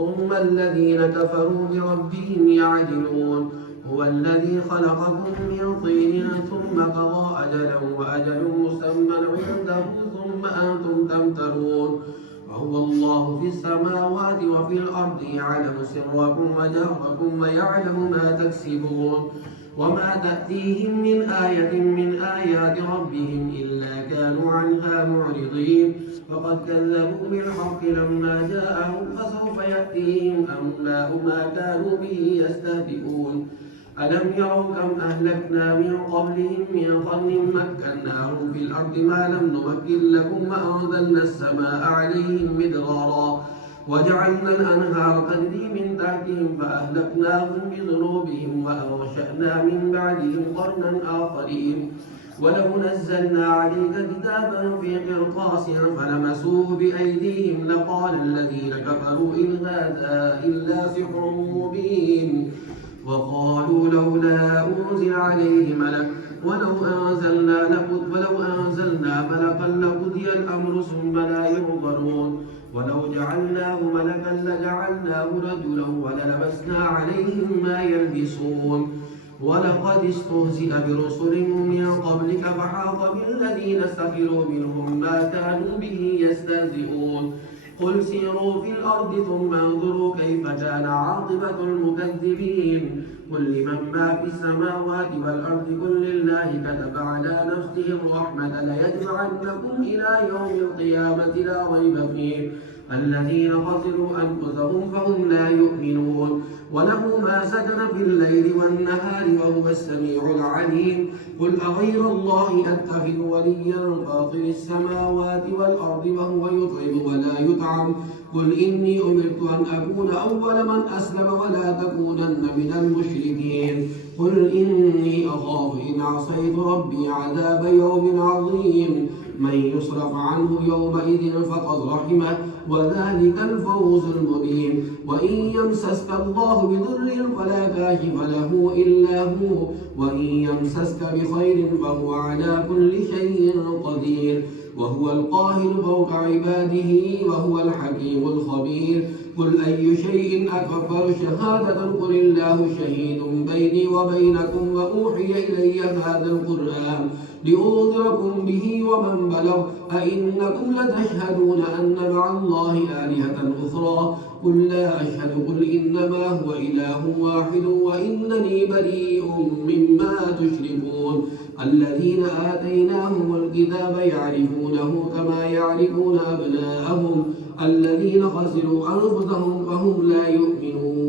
ثم الذين كفروا بربهم يعدلون هو الذي خلقكم من طين ثم قضى أجلا وأجل مسمى عنده ثم أنتم تمترون وهو الله في السماوات وفي الأرض يعلم سركم وجهركم ويعلم ما تكسبون وما تأتيهم من آية من آيات ربهم إلا كانوا عنها معرضين فقد كذبوا بالحق لما جاءهم فسوف يأتيهم أنباء ما كانوا به يستهزئون ألم يروا كم أهلكنا من قبلهم من قرن مكناهم في الأرض ما لم نمكن لكم وأنزلنا السماء عليهم مدرارا وجعلنا الأنهار تجري من تحتهم فأهلكناهم بذنوبهم وأنشأنا من بعدهم قرنا آخرين ولو نزلنا عليك كتابا في قرطاس فلمسوه بأيديهم لقال الذين كفروا إن هذا إلا سحر مبين وقالوا لولا أنزل عليه ملك ولو أنزلنا ملكا لقضي الأمر ثم لا ينظرون ولو جعلناه ملكا لجعلناه رجلا وللبسنا عليهم ما يلبسون ولقد استهزئ برسل من قبلك فحاق بالذين سخروا منهم ما كانوا به يستهزئون قل سيروا في الأرض ثم انظروا كيف كان عاقبة المكذبين قل لمن ما في السماوات والأرض قل لله كتب على نفسه الرحمة ليجمعنكم إلى يوم القيامة لا ريب فيه الذين خسروا أنفسهم فهم لا يؤمنون وله ما سكن في الليل والنهار وهو السميع العليم قل أغير الله أتخذ وليا فاطر السماوات والأرض وهو يطعم ولا يطعم قل إني أمرت أن أكون أول من أسلم ولا تكونن من المشركين قل إني أخاف إن عصيت ربي عذاب يوم عظيم من يصرف عنه يومئذ فقد رحمه وذلك الفوز المبين وإن يمسسك الله بضر فلا كاشف له إلا هو وإن يمسسك بخير فهو على كل شيء قدير وهو القاهر فوق عباده وهو الحكيم الخبير قل أي شيء أكبر شهادة قل الله شهيد بيني وبينكم وأوحي إلي هذا القرآن لأنذركم به ومن بلغ أئنكم لتشهدون أن مع الله آلهة أخرى قل لا أشهد قل إنما هو إله واحد وإنني بريء مما تشركون الذين آتيناهم الكتاب يعرفونه كما يعرفون أبناءهم الذين خسروا أنفسهم فهم لا يؤمنون